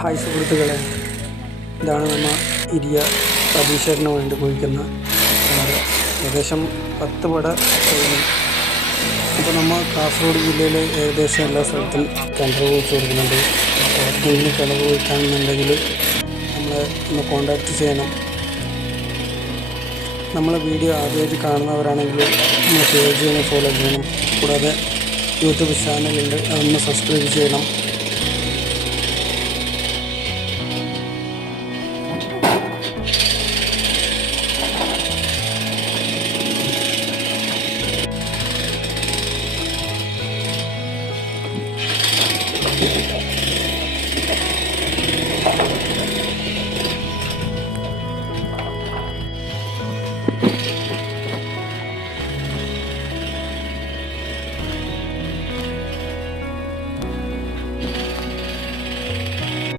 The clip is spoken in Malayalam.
ഹായ് സുഹൃത്തുക്കളെ, ഇതാണ് നമ്മൾ ഇരിയ സതീശേട്ടന് വേണ്ടി കുഴിക്കുന്ന കിണർ. ഏകദേശം 10 പട കഴിഞ്ഞു. അപ്പോൾ നമ്മൾ കാസർഗോഡ് ജില്ലയിലെ ഏകദേശം എല്ലാ സ്ഥലത്തും കിണർ കുഴിച്ച് കൊടുക്കുന്നുണ്ട്. ആർക്കെങ്കിലും കിണർ കുഴിക്കാമെന്നുണ്ടെങ്കിൽ നമ്മളെ ഒന്ന് കോൺടാക്റ്റ് ചെയ്യണം. നമ്മളെ വീഡിയോ ആദ്യമായിട്ട് കാണുന്നവരാണെങ്കിൽ നമ്മൾ പേജ് ഒന്ന് ഫോളോ ചെയ്യണം. കൂടാതെ യൂട്യൂബ് ചാനലുണ്ട്, അതൊന്ന് സബ്സ്ക്രൈബ് ചെയ്യണം.